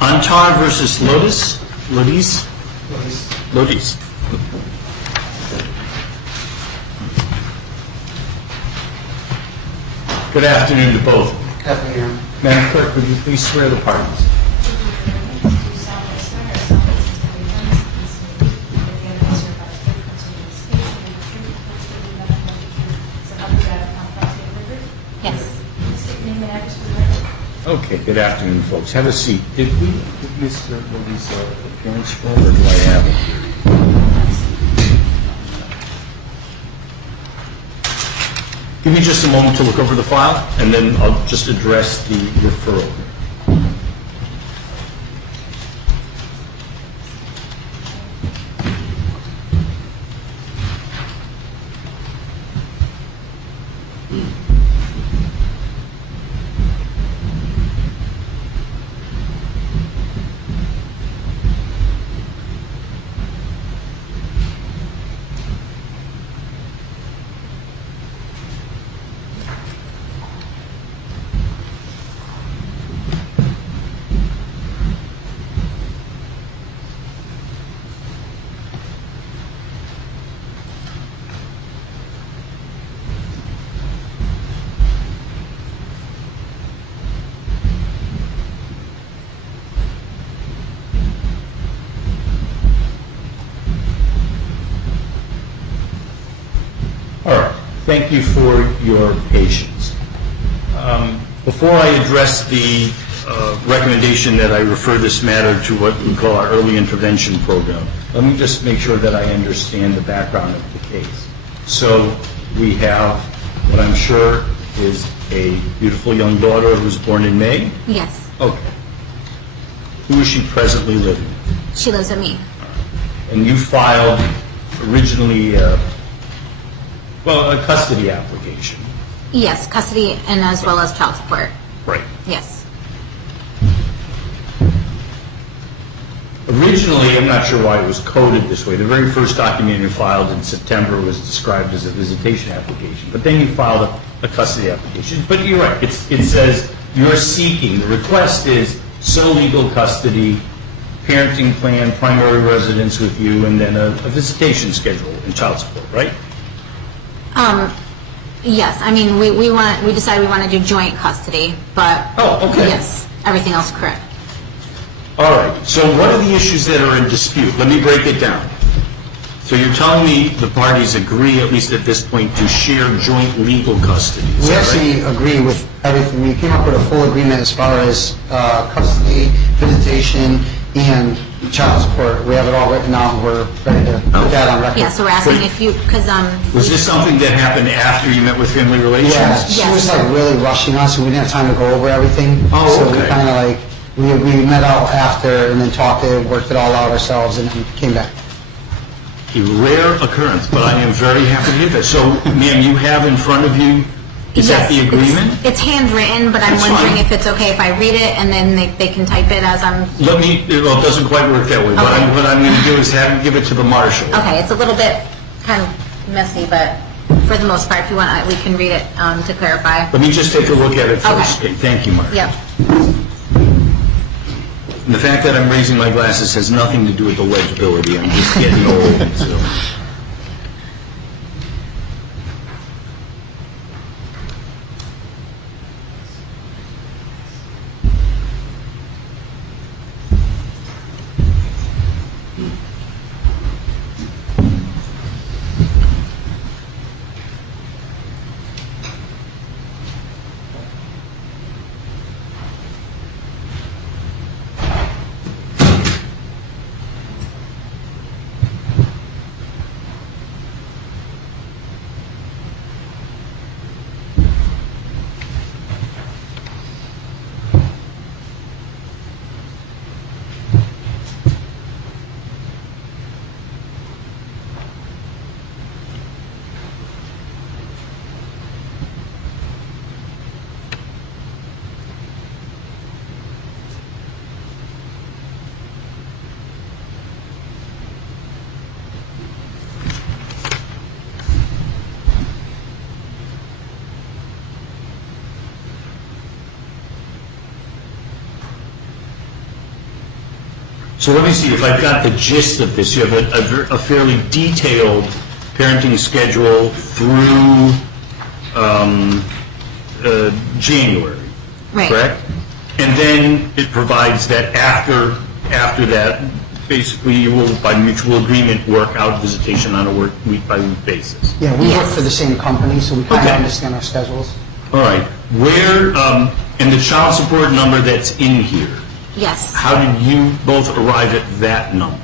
Antar versus Lodice. Lodice. Good afternoon to both. Good afternoon. Madam Clerk, would you please swear the parties? Yes. Okay, good afternoon, folks. Have a seat. Did we give Mr. Lodice an appearance form, or do I have it here? Give me just a moment to look over the file, and then I'll just address the referral. All right. Thank you for your patience. Before I address the recommendation that I refer this matter to what we call our early intervention program, let me just make sure that I understand the background of the case. So we have what I'm sure is a beautiful young daughter who was born in May? Yes. Okay. Who is she presently living with? She lives with me. And you filed originally a custody application. Yes, custody and as well as child support. Right. Yes. Originally, I'm not sure why it was coded this way. The very first document you filed in September was described as a visitation application, but then you filed a custody application. But you're right. It says you're seeking, the request is sole legal custody, parenting plan, primary residence with you, and then a visitation schedule and child support, right? Yes. I mean, we decided we want to do joint custody, but okay. Yes, everything else correct. All right. So what are the issues that are in dispute? Let me break it down. So you're telling me the parties agree, at least at this point, to share joint legal custody. We actually agree with everything. We came up with a full agreement as far as custody, visitation, and child support. We have it all written out, and we're ready to put that on record. Yeah, so we're asking if you, because Was this something that happened after you met with Family Relations? Yeah, she was like really rushing us, and we didn't have time to go over everything. Oh, so okay. we kind of like, we met out after and then talked it, worked it all out ourselves, and came back. A rare occurrence, but I am very happy to hear that. So, ma'am, you have in front of you, is that the agreement? It's handwritten, but I'm That's wondering fine. if it's okay if I read it and then they can type it as I'm... Well, it doesn't quite work that way. Okay. What I'm going to do is give it to the marshal. Okay, it's a little bit kind of messy, but for the most part, if you want, we can read it to clarify. Let me just take a look at it first. Okay. Okay, thank you, Mark. Yep. And the fact that I'm raising my glasses has nothing to do with the legibility. I'm just getting old. So. So let me see if I've got the gist of this. You have a fairly detailed parenting schedule through January, Right. correct? And then it provides that after that, basically you will, by mutual agreement, work out visitation on a week-by-week basis. Yeah, we work Yes. for the same company, so we kind of Okay. understand our schedules. All right. Where, and the child support number that's in here, Yes. how did you both arrive at that number?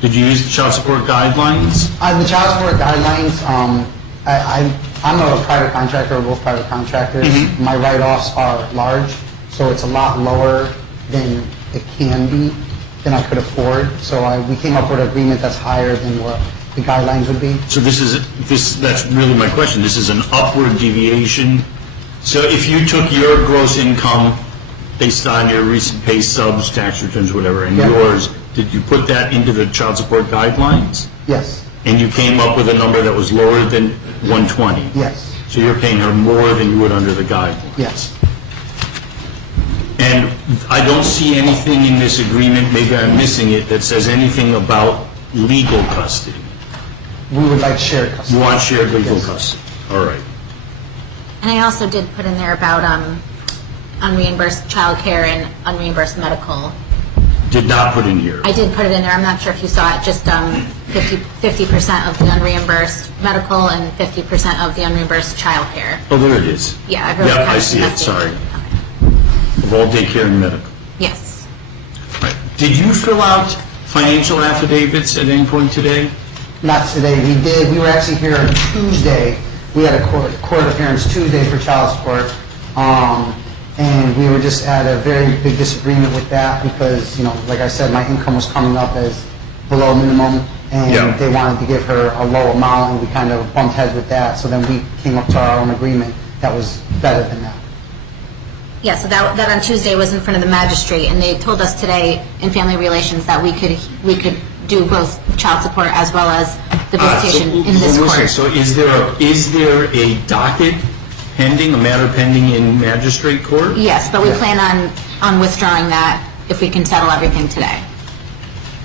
Did you use the child support guidelines? The child support guidelines, I'm a private contractor, we're both private contractors. Mm-hmm. My write-offs are large, so it's a lot lower than it can be, than I could afford. So we came up with an agreement that's higher than what the guidelines would be. So that's really my question. This is an upward deviation. So if you took your gross income based on your recent pay stubs, tax returns, whatever, and Yeah. yours, did you put that into the child support guidelines? Yes, And you came up with a number that was lower than 120? yes, So you're paying her more than you would under the guidelines? yes. And I don't see anything in this agreement, maybe I'm missing it, that says anything about legal custody. We would like shared You custody. want shared legal Yes. custody? All right. And I also did put in there about unreimbursed childcare and unreimbursed medical. Did not put in here. I did put it in there, I'm not sure if you saw it, just 50% of the unreimbursed medical and 50% of the unreimbursed childcare. Oh, there it is. Yeah, I wrote Yep, kind I of see it, messy. sorry. Okay. Of all daycare and medical. Yes. Right. Did you fill out financial affidavits at any point today? Not today, we were actually here on Tuesday. We had a court appearance Tuesday for child support. And we were just at a very big disagreement with that because, like I said, my income was coming up as below minimum, and Yeah. they wanted to give her a low amount, and we kind of bumped heads with that. So then we came up to our own agreement that was better than that. Yeah, so that on Tuesday was in front of the magistrate, and they told us today in family relations that we could do both child support as well as the visitation in this listen, court. So is there a docket pending, a matter pending in magistrate court? Yes, but we Yeah. plan on withdrawing that if we can settle everything today.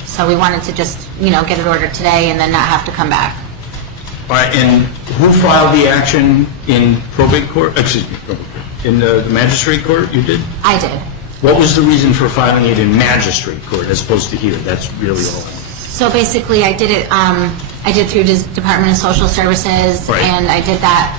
So we wanted to just, get it ordered today and then not have to come back. All right, and who filed the action in probate court, excuse me, probate court, in the magistrate court? You did? I did. What was the reason for filing it in magistrate court as opposed to here? That's really all. So basically, I did it, I did through the Department of Social Services, Right. and I did that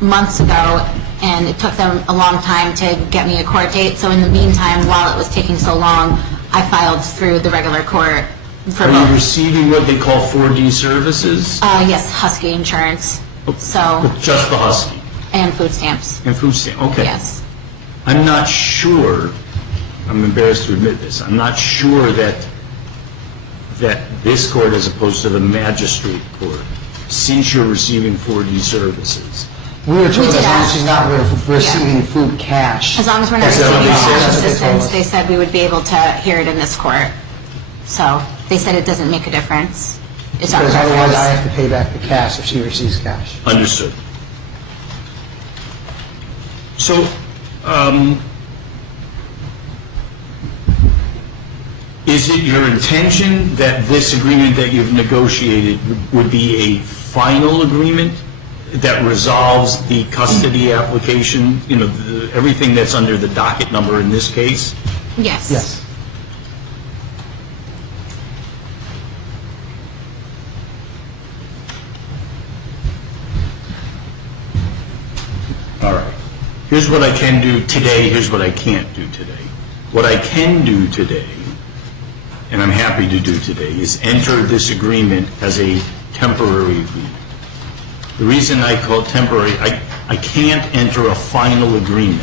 months ago, and it took them a long time to get me a court date. So in the meantime, while it was taking so long, I filed through the regular court for Are you both. receiving what they call 4D services? Yes, Husky Insurance, so, With just the Husky and food stamps, and food stamp, okay. yes. I'm not sure, I'm embarrassed to admit this, I'm not sure that this court as opposed to the magistrate court, since you're receiving 4D services. We were told We did as long as ask. she's not receiving food cash. As long as we're not Is that what receiving they said? cash That's what they told assistance, us. they said we would be able to hear it in this court. So they said it doesn't make a difference. It's our Because otherwise I preference. have to pay back the cash if she receives cash. Understood. So, is it your intention that this agreement that you've negotiated would be a final agreement that resolves the custody application, everything that's under the docket number in this case? Yes. Yes. All right. Here's what I can do today, here's what I can't do today. What I can do today, and I'm happy to do today, is enter this agreement as a temporary agreement. The reason I call it temporary, I can't enter a final agreement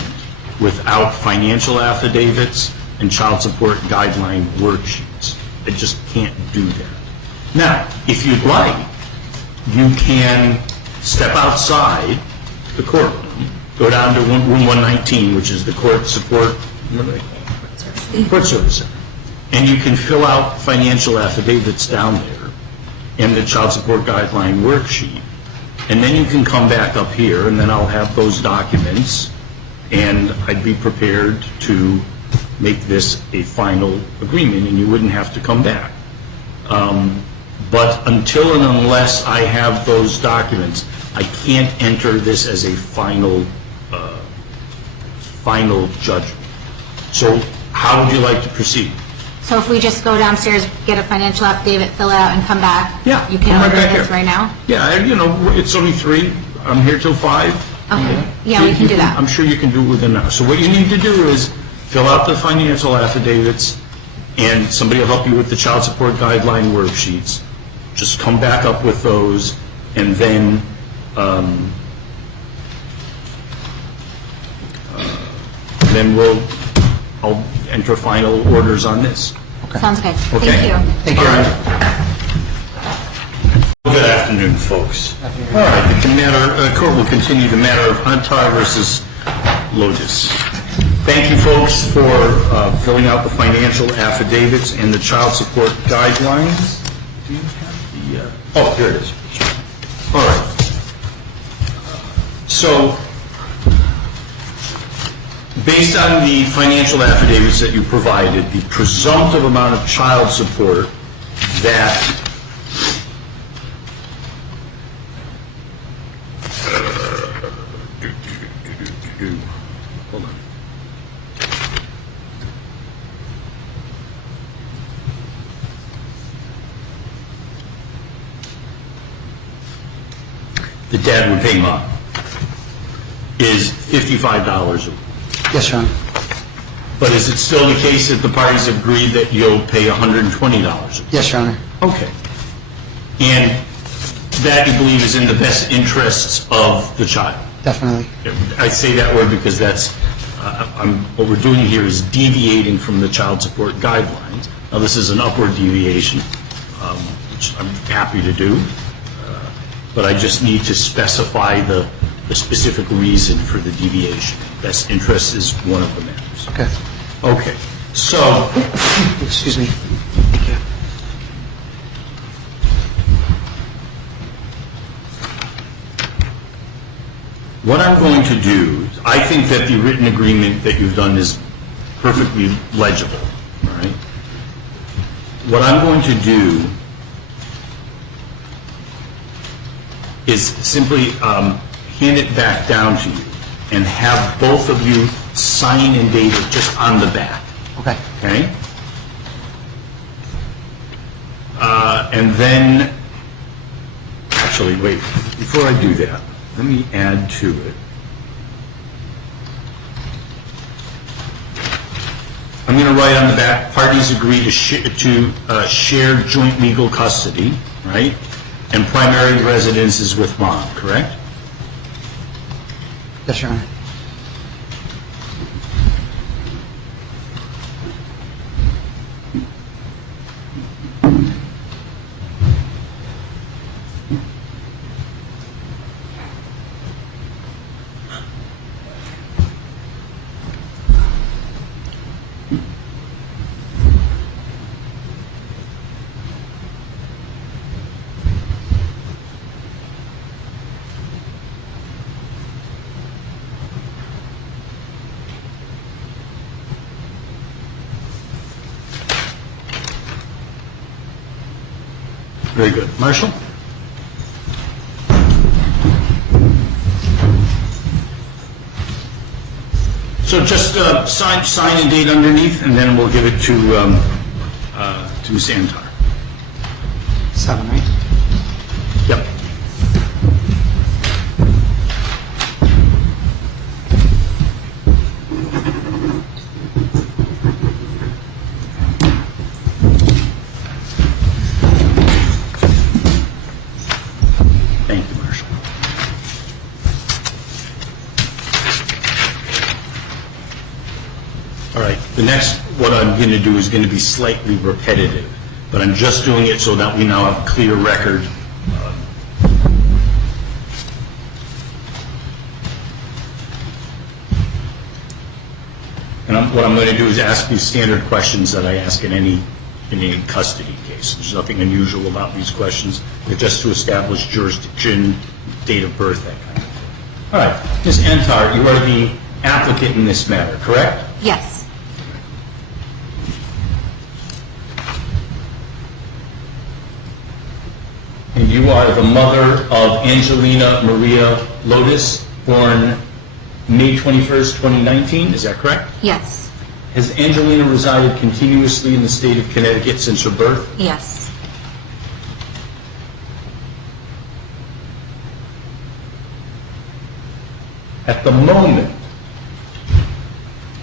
without financial affidavits and child support guideline worksheets. I just can't do that. Now, if you'd like, you can step outside the courtroom, go down to room 119, which is the court support, what do they call it? Court service center. And you can fill out financial affidavits down there and the child support guideline worksheet. And then you can come back up here, and then I'll have those documents, and I'd be prepared to make this a final agreement, and you wouldn't have to come back. But until and unless I have those documents, I can't enter this as a final judgment. So how would you like to proceed? So if we just go downstairs, get a financial affidavit, fill it out, and come back? Yeah. You can come order back this here. right now? Yeah, it's only 3. I'm here till 5. Okay, yeah, we can do that. I'm sure you can do it within an hour. So what you need to do is fill out the financial affidavits, and somebody will help you with the child support guideline worksheets. Just come back up with those, and then I'll enter final orders on this. Sounds good. Okay. Thank you. Thank you. All right. Good afternoon, folks. All right, the court will continue the matter of Antar versus Lodice. Thank you, folks, for filling out the financial affidavits and the child support guidelines. Do you have the... oh, here it is. All right. So, based on the financial affidavits that you provided, the presumptive amount of child support that hold on. The dad would pay mom is $55 a week. Yes, Your Honor. But is it still the case that the parties have agreed that you'll pay $120 a week? Yes, Your Honor. Okay. And that, you believe, is in the best interests of the child? Definitely. I say that word because that's, what we're doing here is deviating from the child support guidelines. Now, this is an upward deviation, which I'm happy to do, but I just need to specify the specific reason for the deviation. Best interest is one of the matters. Okay. Okay. So, Excuse me. Thank you. what I'm going to do, I think that the written agreement that you've done is perfectly legible, all right? What I'm going to do is simply hand it back down to you and have both of you sign and date it just on the back, Okay. okay? And then, actually, wait, before I do that, let me add to it. I'm going to write on the back, parties agree to share joint legal custody, right? And primary residence is with mom, correct? Yes, Your Honor. Very good. Marshall? So just sign and date underneath, and then we'll give it to Ms. Antar. 7, right? Yep. Thank you, Marshall. All right, the next, what I'm going to do is going to be slightly repetitive, but I'm just doing it so that we now have a clear record. And what I'm going to do is ask you standard questions that I ask in any custody case. There's nothing unusual about these questions. They're just to establish jurisdiction, date of birth, that kind of thing. All right, Ms. Antar, you are the applicant in this matter, correct? Yes. you are the mother of Angelina Maria Lodice, born May 21st, 2019, is that correct? Yes. Has Angelina resided continuously in the state of Connecticut since her birth? Yes. At the moment,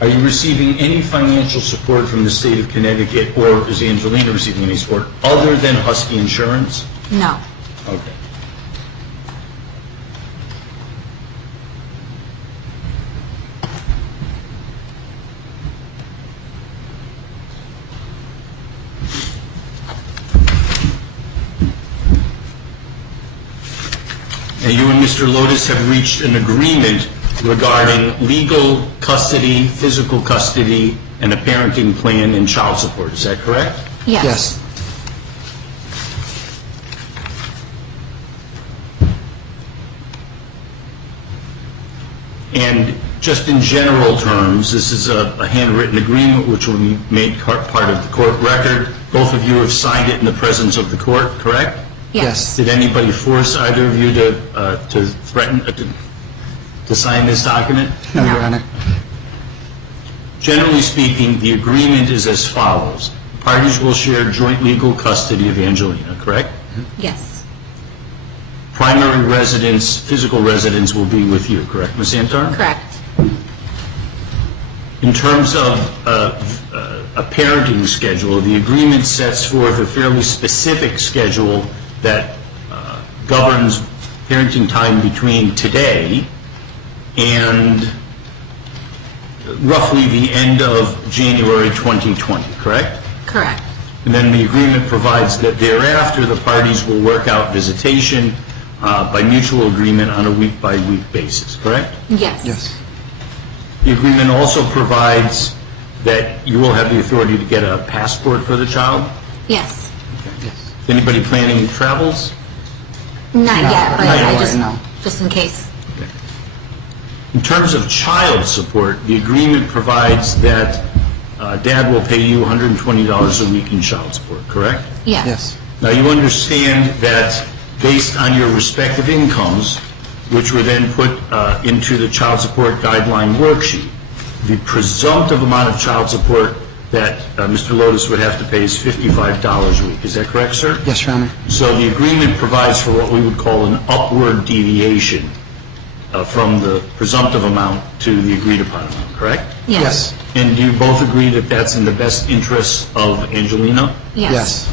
are you receiving any financial support from the state of Connecticut, or is Angelina receiving any support other than Husky Insurance? No. Okay. Now, you and Mr. Lodice have reached an agreement regarding legal custody, physical custody, and a parenting plan and child support. Is that correct? Yes. Yes. And just in general terms, this is a handwritten agreement which will be made part of the court record. Both of you have signed it in the presence of the court, correct? Yes. Did anybody force either of you to threaten, to sign this document? No, No. Your Honor. Generally speaking, the agreement is as follows. Parties will share joint legal custody of Angelina, correct? Yes. Primary residence, physical residence will be with you, correct, Ms. Antar? Correct. In terms of a parenting schedule, the agreement sets forth a fairly specific schedule that governs parenting time between today and roughly the end of January 2020, correct? Correct. And then the agreement provides that thereafter, the parties will work out visitation by mutual agreement on a week-by-week basis, correct? Yes. Yes. The agreement also provides that you will have the authority to get a passport for the child. Yes. Yes. Anybody planning travels? Not yet, but Not I yet, no. just in case. In terms of child support, the agreement provides that Dad will pay you $120 a week in child support, correct? Yes. Yes. Now, you understand that based on your respective incomes, which were then put into the child support guideline worksheet, the presumptive amount of child support that Mr. Lodice would have to pay is $55 a week. Is that correct, sir? Yes, Your Honor. So the agreement provides for what we would call an upward deviation from the presumptive amount to the agreed upon amount, correct? Yes. And do you both agree that that's in the best interests of Angelina? Yes.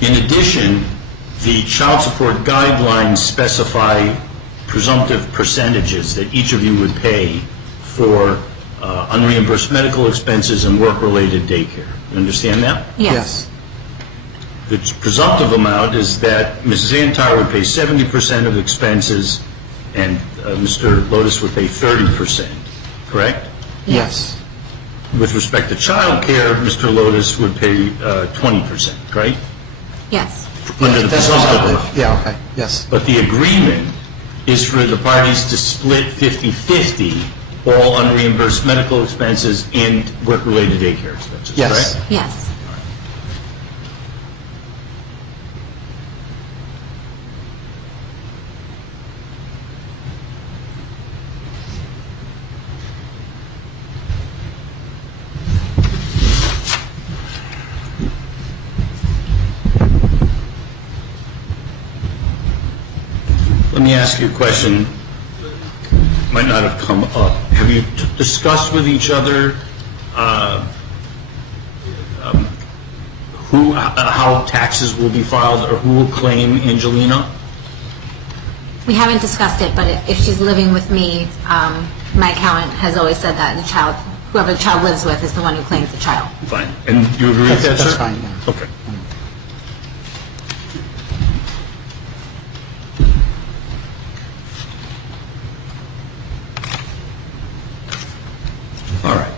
In addition, the child support guidelines specify presumptive percentages that each of you would pay for unreimbursed medical expenses and work-related daycare. You understand that? Yes. The presumptive amount is that Mrs. Antar would pay 70% of expenses and Mr. Lodice would pay 30%, correct? Yes. With respect to child care, Mr. Lodice would pay 20%, right? Yes. Under the That's presumptive what- amount. Yeah, okay, yes. But the agreement is for the parties to split 50-50 all unreimbursed medical expenses and work-related daycare expenses, Yes. correct? Yes. Let me ask you a question, might not have come up. Have you discussed with each other how taxes will be filed or who will claim Angelina? We haven't discussed it, but if she's living with me, my accountant has always said that whoever the child lives with is the one who claims the child. Fine. And you agree with that, sir? That's fine, yeah. Okay. All right.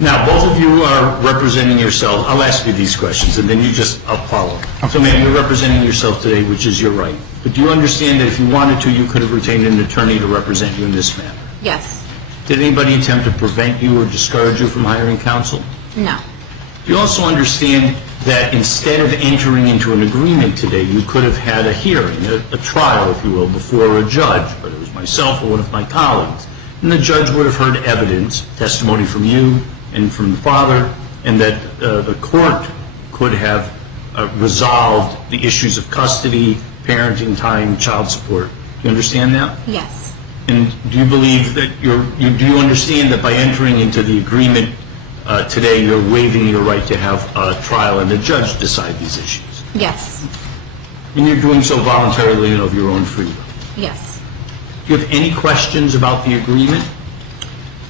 Now, both of you are representing yourself. I'll ask you these questions, and then I'll follow. So, ma'am, you're representing yourself today, which is your right. But do you understand that if you wanted to, you could have retained an attorney to represent you in this matter? Yes. Did anybody attempt to prevent you or discourage you from hiring counsel? No. Do you also understand that instead of entering into an agreement today, you could have had a hearing, a trial, if you will, before a judge, whether it was myself or one of my colleagues. And the judge would have heard evidence, testimony from you and from the father, and that the court could have resolved the issues of custody, parenting time, child support. Do you understand that? Yes. And do you believe that do you understand that by entering into the agreement today, you're waiving your right to have a trial and the judge decide these issues? Yes. And you're doing so voluntarily and of your own free will? Yes. Do you have any questions about the agreement?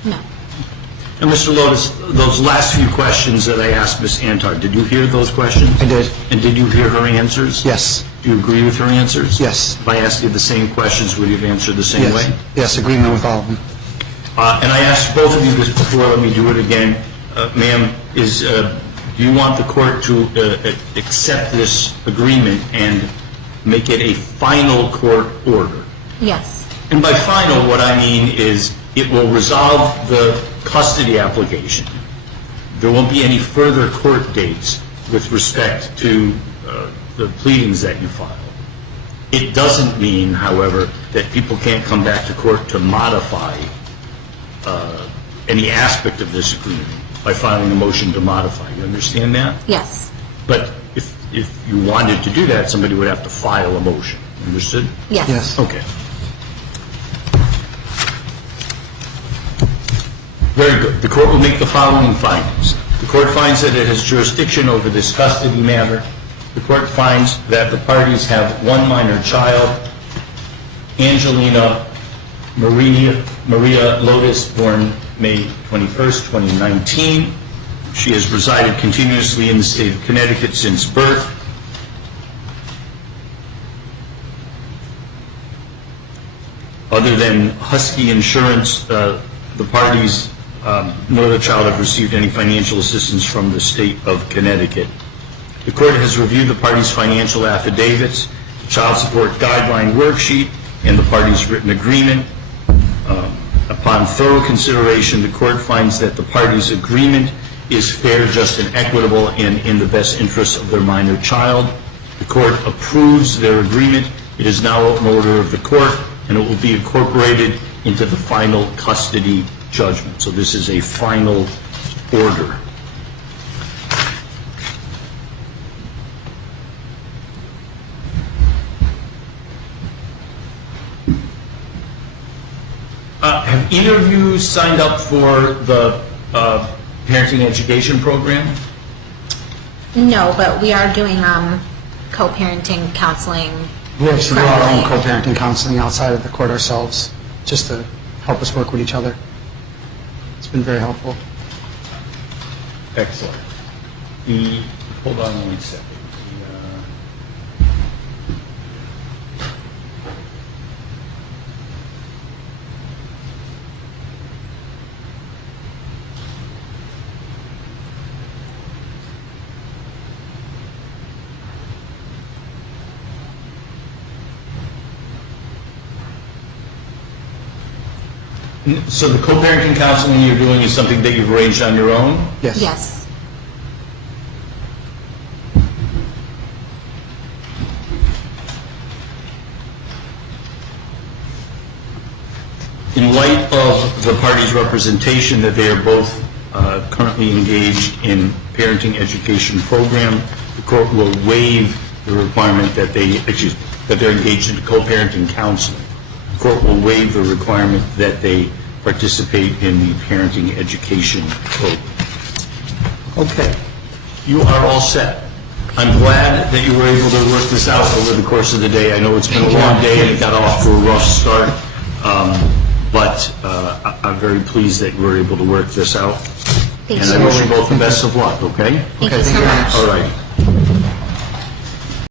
No. And Mr. Lodice, those last few questions that I asked Ms. Antar, did you hear those questions? I did. And did you hear her answers? Yes. Do you agree with her answers? Yes. If I asked you the same questions, would you have answered the same way? Yes, agreement with all of them. And I asked both of you this before, let me do it again. Ma'am, do you want the court to accept this agreement and make it a final court order? Yes. And by final, what I mean is it will resolve the custody application. There won't be any further court dates with respect to the pleadings that you file. It doesn't mean, however, that people can't come back to court to modify any aspect of this agreement by filing a motion to modify. You understand that? Yes. But if you wanted to do that, somebody would have to file a motion. Understood? Yes. Yes. Okay. Very good. The court will make the following findings. The court finds that it has jurisdiction over this custody matter. The court finds that the parties have one minor child, Angelina Maria Lodice, born May 21st, 2019. She has resided continuously in the state of Connecticut since birth. Other than Husky Insurance, the parties nor the child have received any financial assistance from the state of Connecticut. The court has reviewed the parties' financial affidavits, the child support guideline worksheet, and the parties' written agreement. Upon thorough consideration, the court finds that the parties' agreement is fair, just, and equitable, and in the best interests of their minor child. The court approves their agreement. It is now an order of the court, and it will be incorporated into the final custody judgment. So this is a final order. Have either of you signed up for the parenting education program? No, but we are doing co-parenting counseling. We actually do our own co-parenting counseling outside of the court ourselves, just to help us work with each other. It's been very helpful. Excellent. Hold on 1 second. So the co-parenting counseling you're doing is something that you've arranged on your own? Yes. Yes. In light of the parties' representation that they are both currently engaged in parenting education program, the court will waive the requirement that they're engaged in co-parenting counseling. The court will waive the requirement that they participate in the parenting education program. Okay. You are all set. I'm glad that you were able to work this out over the course of the day. I know it's been a long day and it got off to a rough start, but I'm very pleased that you were able to work this out. Thank And you. I wish you both the best of luck, okay? Thank you so much. All right.